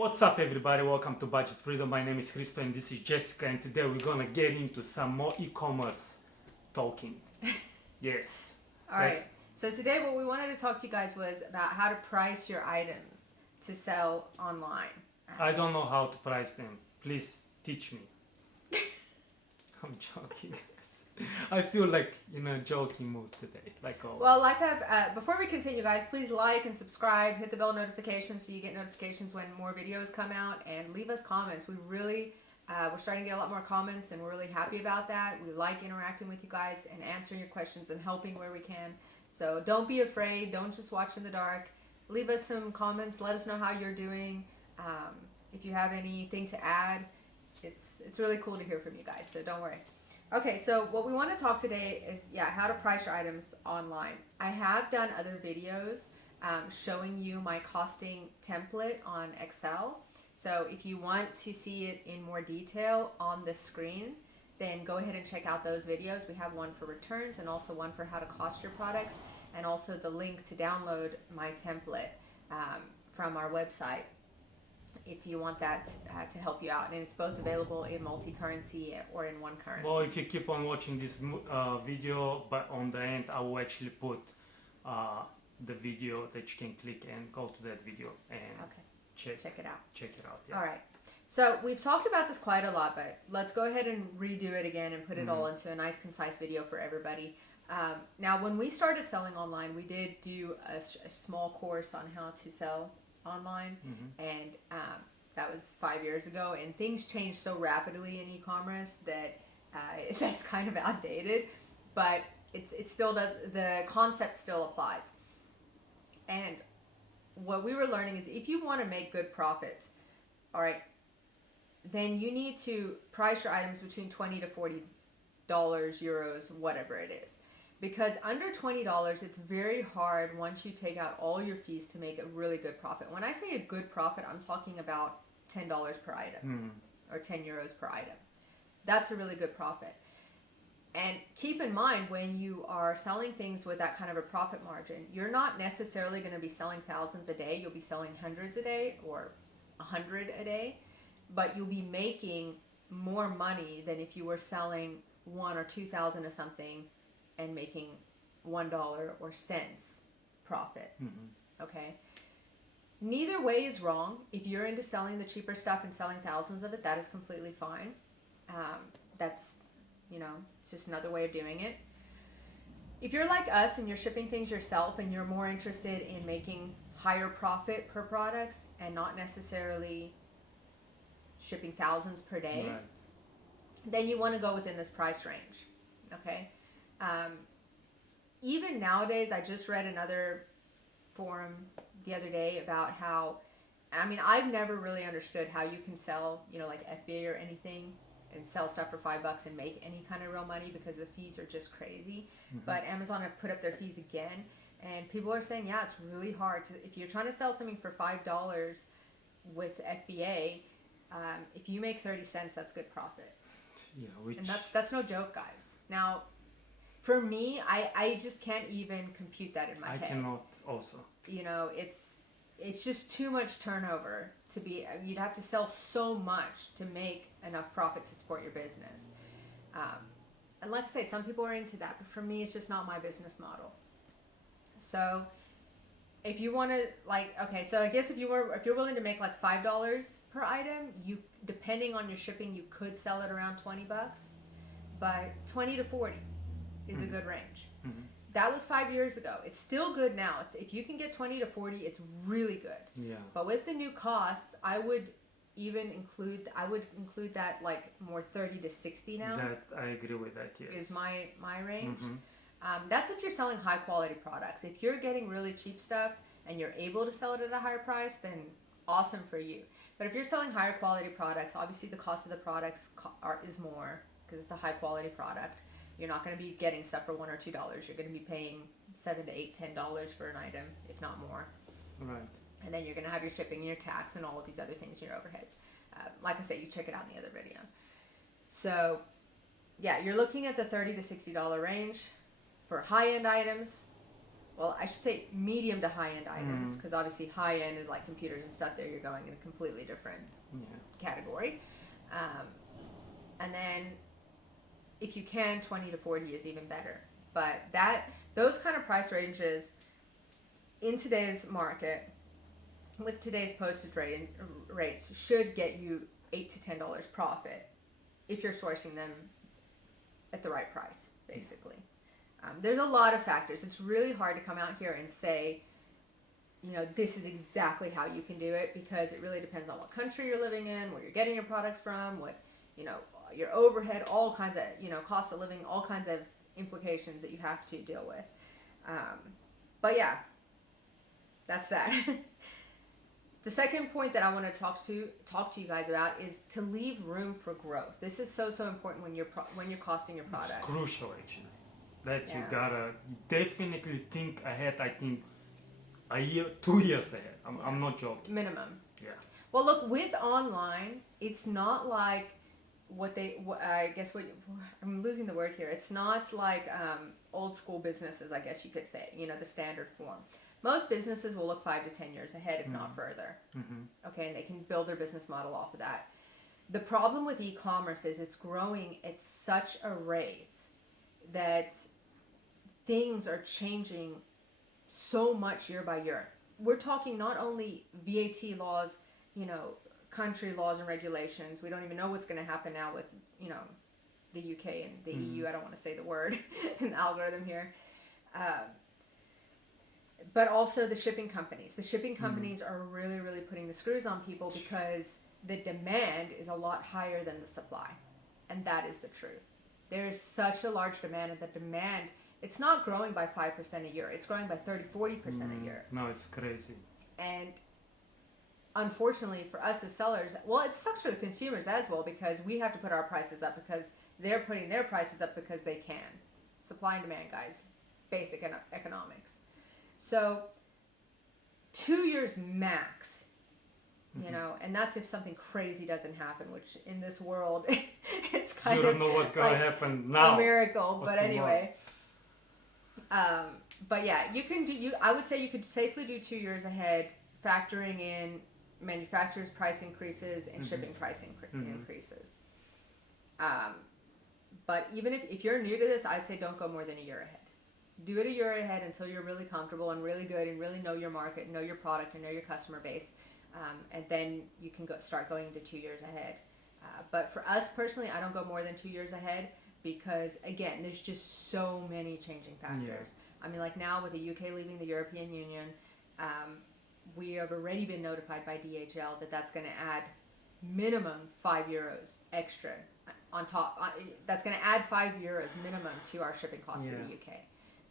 What's up, everybody? Welcome to Budget Freedom. My name is Christo and this is Jessica, and today we're gonna get into some more e-commerce talking. Yes. All right. So today what we wanted to talk to you guys was about how to price your items to sell online. I don't know how to price them. Please teach me. I'm joking. I feel like in a joking mood today, like always. Well, before we continue, guys, please like and subscribe, hit the bell notification so you get notifications when more videos come out, and leave us comments. We're starting to get a lot more comments, and we're really happy about that. We like interacting with you guys and answering your questions and helping where we can. So don't be afraid. Don't just watch in the dark. Leave us some comments. Let us know how you're doing. If you have anything to add, it's really cool to hear from you guys. So don't worry. Okay, so what we want to talk today is, how to price your items online. I have done other videos showing you my costing template on Excel. So if you want to see it in more detail on the screen, then go ahead and check out those videos. We have one for returns and also one for how to cost your products, and also the link to download my template from our website if you want that to help you out. And it's both available in multi-currency or in one currency. Well, if you keep on watching this video, but on the end I will actually put the video that you can click and go to that video and check it out. Yeah. All right. So we've talked about this quite a lot, but let's go ahead and redo it again and put it all into a nice, concise video for everybody. Now, when we started selling online, we did do a small course on how to sell online, and that was 5 years ago, and things changed so rapidly in e-commerce that that's kind of outdated, but it still does, the concept still applies. And what we were learning is, if you want to make good profits, all right, then you need to price your items between $20 to $40, euros, whatever it is. Because under $20, it's very hard once you take out all your fees to make a really good profit. When I say a good profit, I'm talking about $10 per item or 10 euros per item. That's a really good profit. And keep in mind, when you are selling things with that kind of a profit margin, you're not necessarily going to be selling thousands a day. You'll be selling hundreds a day or 100 a day, but you'll be making more money than if you were selling 1 or 2,000 of something and making $1 or cents profit. Okay. Neither way is wrong. If you're into selling the cheaper stuff and selling thousands of it, that is completely fine. That's, it's just another way of doing it. If you're like us and you're shipping things yourself and you're more interested in making higher profit per products and not necessarily shipping thousands per day, then you want to go within this price range. Okay. Even nowadays, I just read another forum the other day about how, I've never really understood how you can sell, like FBA or anything, and sell stuff for $5 and make any kind of real money, because the fees are just crazy. But Amazon have put up their fees again, and people are saying, it's really hard to, if you're trying to sell something for $5 with FBA, if you make 30 cents, that's good profit. Yeah, and that's no joke, guys. Now, for me, I just can't even compute that in my head. I cannot also. It's just too much turnover to be, you'd have to sell so much to make enough profit to support your business. And like I say, some people are into that, but for me, it's just not my business model. So if you want to, so I guess if you're willing to make like $5 per item, depending on your shipping, you could sell it around $20, but 20 to 40 is a good range. That was 5 years ago. It's still good now. If you can get 20 to 40, it's really good. Yeah. But with the new costs, I would include that like more 30 to 60 now. That I agree with that. Yes. Is my range. That's if you're selling high quality products. If you're getting really cheap stuff and you're able to sell it at a higher price, then awesome for you. But if you're selling higher quality products, obviously the cost of the products is more, because it's a high quality product. You're not going to be getting stuff for $1 or $2. You're going to be paying $7 to $8, $10 for an item, if not more. Right. And then you're going to have your shipping and your tax and all of these other things, your overheads. Like I said, you check it out in the other video. So, you're looking at the $30 to $60 range for high-end items. well, I should say medium to high end items, because obviously high end is like computers and stuff. There, you're going in a completely different category. And then, if you can, 20 to 40 is even better. But those kind of price ranges in today's market, with today's postage rates, should get you $8 to $10 profit if you're sourcing them at the right price, basically. There's a lot of factors. It's really hard to come out here and say, this is exactly how you can do it, because it really depends on what country you're living in, where you're getting your products from, what, your overhead, all kinds of, cost of living, all kinds of implications that you have to deal with. But yeah, that's that. The second point that I want to talk to you guys about is to leave room for growth. This is so important when you're costing your products. It's crucial, actually. That you gotta definitely think ahead. I think a year, 2 years ahead. I'm not joking. Minimum. Yeah. Well, look, with online, it's not like I'm losing the word here. It's not like old school businesses, I guess you could say, the standard form. Most businesses will look 5 to 10 years ahead, if not further. Okay, and they can build their business model off of that. The problem with e-commerce is it's growing at such a rate that things are changing so much year by year. We're talking not only VAT laws, country laws and regulations. We don't even know what's going to happen now with, the UK and the EU. I don't want to say the word in the algorithm here. But also the shipping companies. The shipping companies are really, really putting the screws on people because the demand is a lot higher than the supply. And that is the truth. There is such a large demand, and the demand, it's not growing by 5% a year. It's growing by 30-40% a year. No, it's crazy. And unfortunately for us as sellers, well, it sucks for the consumers as well, because we have to put our prices up because they're putting their prices up because they can. Supply and demand, guys. Basic economics. So 2 years max, and that's if something crazy doesn't happen, which in this world, it's kind of... You don't know what's going to happen now. A miracle, but anyway. But yeah, I would say you could safely do 2 years ahead, factoring in manufacturers' price increases and shipping price increases. But even if you're new to this, I'd say don't go more than a year ahead. Do it a year ahead until you're really comfortable and really good and really know your market, know your product, and know your customer base. And then you can start going into 2 years ahead. But for us personally, I don't go more than 2 years ahead because, again, there's just so many changing factors. Yeah. I mean, like now with the UK leaving the European Union, we have already been notified by DHL that that's going to add minimum €5 extra on top. That's going to add €5 minimum to our shipping costs to the UK.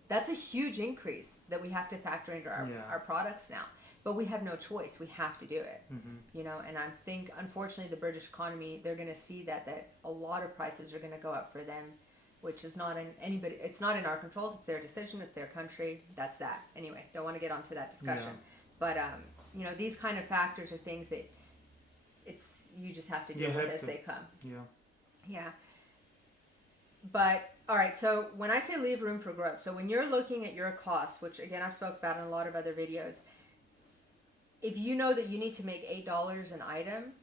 That's a huge increase that we have to factor into our products now. But we have no choice. We have to do it. And I think, unfortunately, the British economy, they're going to see that a lot of prices are going to go up for them, which is not it's not in our controls. It's their decision. It's their country. That's that. Anyway, don't want to get onto that discussion. But, these kind of factors are things that you just have to deal with as they come. Yeah. But, all right, so when I say leave room for growth, so when you're looking at your costs, which, again, I've spoke about in a lot of other videos, if you know that you need to make $8 an item,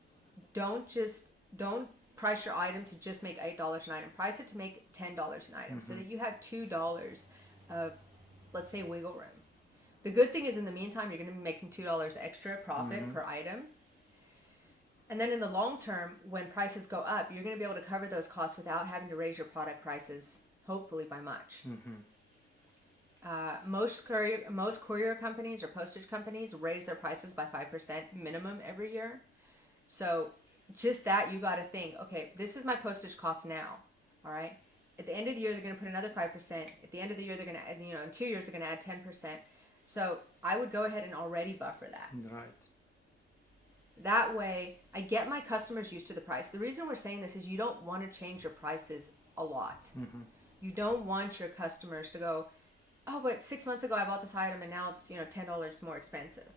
don't price your item to just make $8 an item. Price it to make $10 an item so that you have $2 of, let's say, wiggle room. The good thing is in the meantime, you're going to be making $2 extra profit per item. And then in the long term, when prices go up, you're going to be able to cover those costs without having to raise your product prices, hopefully by much. Most courier companies or postage companies raise their prices by 5% minimum every year. So just that, you got to think, okay, this is my postage cost now, all right? At the end of the year, they're going to put another 5%. At the end of the year, they're going to add, in 2 years, they're going to add 10%. So I would go ahead and already buffer that. Right. That way, I get my customers used to the price. The reason we're saying this is you don't want to change your prices a lot. You don't want your customers to go, oh, but 6 months ago I bought this item and now it's $10 more expensive.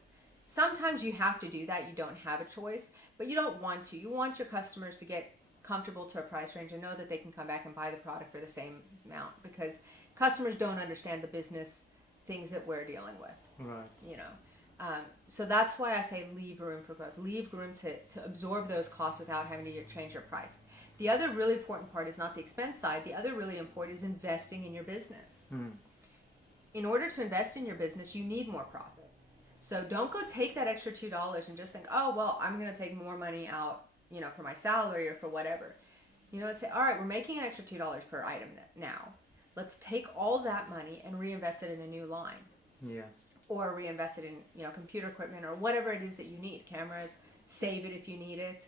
Sometimes you have to do that. You don't have a choice, but you don't want to. You want your customers to get comfortable to a price range and know that they can come back and buy the product for the same amount, because customers don't understand the business things that we're dealing with. Right. You know, so that's why I say leave room for growth. Leave room to absorb those costs without having to change your price. The other really important part is not the expense side. The other really important is investing in your business. In order to invest in your business, you need more profit. So don't go take that extra $2 and just think, oh, well, I'm going to take more money out, you know, for my salary or for whatever. You know, say, all right, we're making an extra $2 per item now. Let's take all that money and reinvest it in a new line. Yeah. Or reinvest it in, you know, computer equipment or whatever it is that you need. Cameras, save it if you need it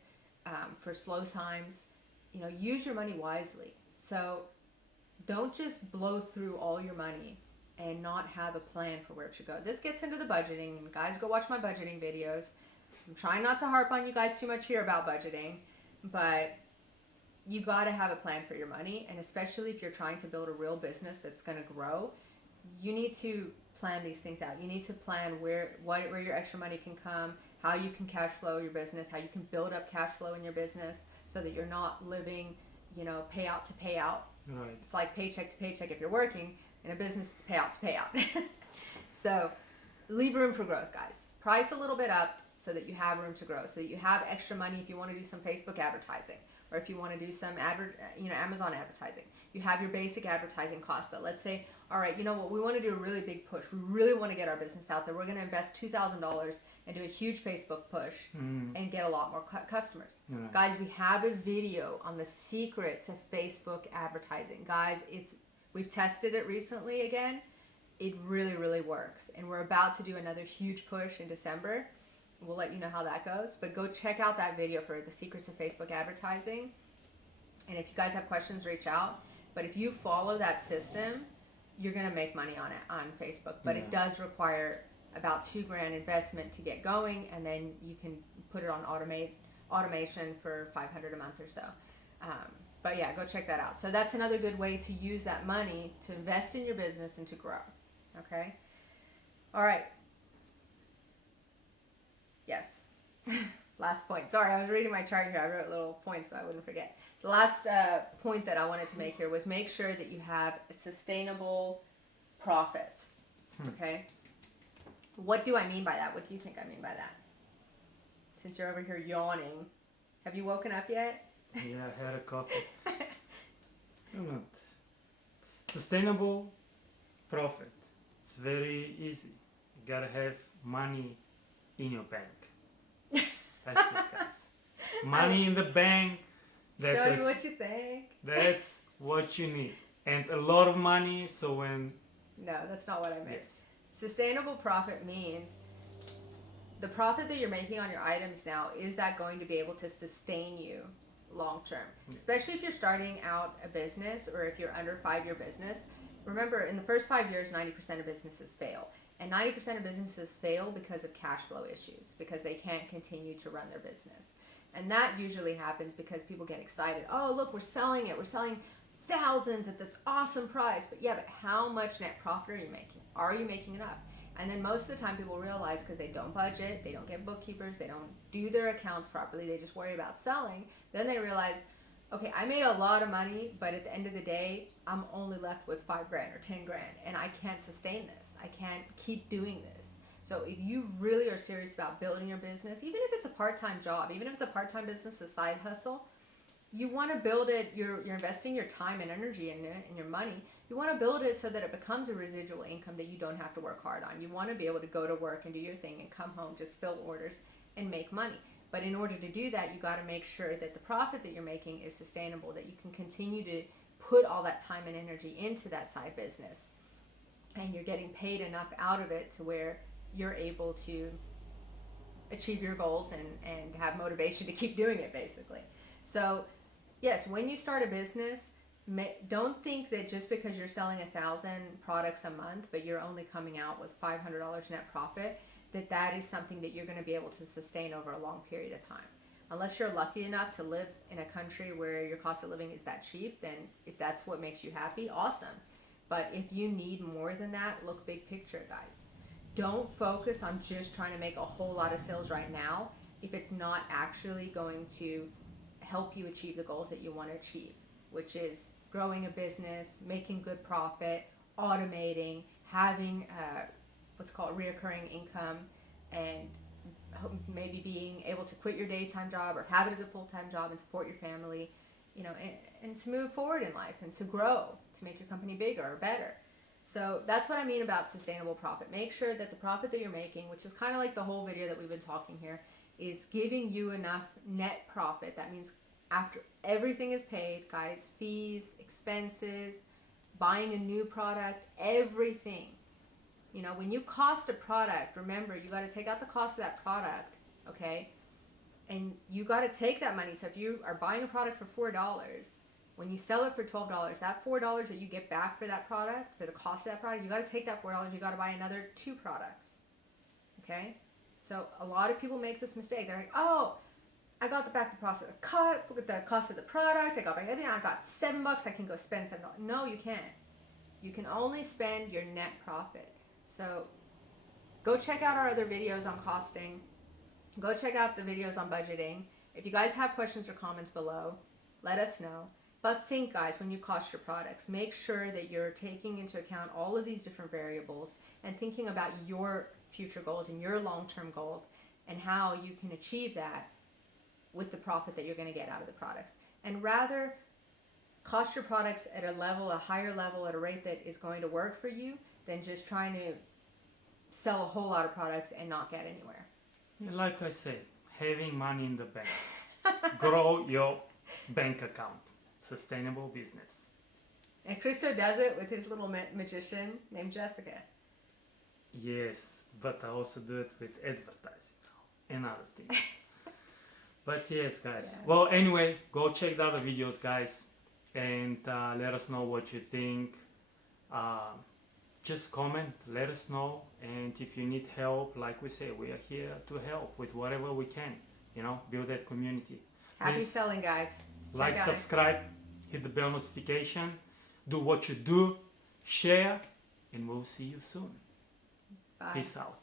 for slow times. You know, use your money wisely. So don't just blow through all your money and not have a plan for where it should go. This gets into the budgeting. And guys, go watch my budgeting videos. I'm trying not to harp on you guys too much here about budgeting, but you got to have a plan for your money. And especially if you're trying to build a real business that's going to grow, you need to plan these things out. You need to plan where your extra money can come, how you can cash flow your business, how you can build up cash flow in your business so that you're not living, you know, payout to payout. Right. It's like paycheck to paycheck if you're working. In a business, it's payout to payout. So leave room for growth, guys. Price a little bit up so that you have room to grow, so that you have extra money if you want to do some Facebook advertising or if you want to do some Amazon advertising. You have your basic advertising costs, but let's say, all right, you know what, we want to do a really big push. We really want to get our business out there. We're going to invest $2,000 and do a huge Facebook push and get a lot more customers. Right. Guys, we have a video on the secret to Facebook advertising. Guys, we've tested it recently again. It really, really works. And we're about to do another huge push in December. We'll let you know how that goes. But go check out that video for the secrets of Facebook advertising. And if you guys have questions, reach out. But if you follow that system, you're going to make money on it on Facebook. But it does require about $2,000 investment to get going. And then you can put it on automation for $500 a month or so. But yeah, go check that out. So that's another good way to use that money to invest in your business and to grow. Okay? All right. Yes. Last point. Sorry, I was reading my chart here. I wrote little points so I wouldn't forget. The last point that I wanted to make here was make sure that you have a sustainable profit. Okay? What do I mean by that? What do you think I mean by that? Since you're over here yawning, have you woken up yet? Yeah, I had a coffee. No. Sustainable profit. It's very easy. You gotta have money in your bank. That's it, guys. Money in the bank. Show you what you think. That's what you need. And a lot of money, so when... No, that's not what I meant. Yes. Sustainable profit means the profit that you're making on your items now, is that going to be able to sustain you long term? Especially if you're starting out a business or if you're under 5-year business. Remember, in the first 5 years, 90% of businesses fail. And 90% of businesses fail because of cash flow issues, because they can't continue to run their business. And that usually happens because people get excited. Oh, look, we're selling it. We're selling thousands at this awesome price. But yeah, but how much net profit are you making? Are you making enough? And then most of the time people realize, because they don't budget, they don't get bookkeepers, they don't do their accounts properly, they just worry about selling. Then they realize, okay, I made a lot of money, but at the end of the day, I'm only left with $5,000 or $10,000, and I can't sustain this. I can't keep doing this. So if you really are serious about building your business, even if it's a part-time job, even if it's a part-time business, a side hustle, you want to build it, you're investing your time and energy in it and your money. You want to build it so that it becomes a residual income that you don't have to work hard on. You want to be able to go to work and do your thing and come home, just fill orders and make money. But in order to do that, you got to make sure that the profit that you're making is sustainable, that you can continue to put all that time and energy into that side business, and you're getting paid enough out of it to where you're able to achieve your goals and have motivation to keep doing it, basically. So yes, when you start a business, don't think that just because you're selling 1,000 products a month, but you're only coming out with $500 net profit, that is something that you're going to be able to sustain over a long period of time. Unless you're lucky enough to live in a country where your cost of living is that cheap, then if that's what makes you happy, awesome. But if you need more than that, look big picture, guys. Don't focus on just trying to make a whole lot of sales right now if it's not actually going to help you achieve the goals that you want to achieve, which is growing a business, making good profit, automating, having what's called reoccurring income, and maybe being able to quit your daytime job or have it as a full-time job and support your family, you know, and to move forward in life and to grow, to make your company bigger or better. So that's what I mean about sustainable profit. Make sure that the profit that you're making, which is kind of like the whole video that we've been talking here, is giving you enough net profit. That means after everything is paid, guys, fees, expenses, buying a new product, everything. You know, when you cost a product, remember, you got to take out the cost of that product, okay? And you got to take that money. So if you are buying a product for $4, when you sell it for $12, that $4 that you get back for that product, for the cost of that product, you got to take that $4, you got to buy another 2 products, okay? So a lot of people make this mistake. They're like, oh, I got back the cost of the product, I got $7, I can go spend $7. No, you can't. You can only spend your net profit. So go check out our other videos on costing. Go check out the videos on budgeting. If you guys have questions or comments below, let us know. But think, guys, when you cost your products, make sure that you're taking into account all of these different variables and thinking about your future goals and your long-term goals and how you can achieve that with the profit that you're going to get out of the products. And rather cost your products at a higher level, at a rate that is going to work for you, than just trying to sell a whole lot of products and not get anywhere. Like I said, having money in the bank. Grow your bank account. Sustainable business. And Cristo does it with his little magician named Jessica. Yes, but I also do it with advertising and other things. But yes, guys. Yeah. Well, anyway, go check the other videos, guys, and let us know what you think. Just comment, let us know, and if you need help, like we say, we are here to help with whatever we can, you know, build that community. Happy Please selling, guys. Like, subscribe, hit the bell notification, do what you do, share, and we'll see you soon. Bye. Peace out.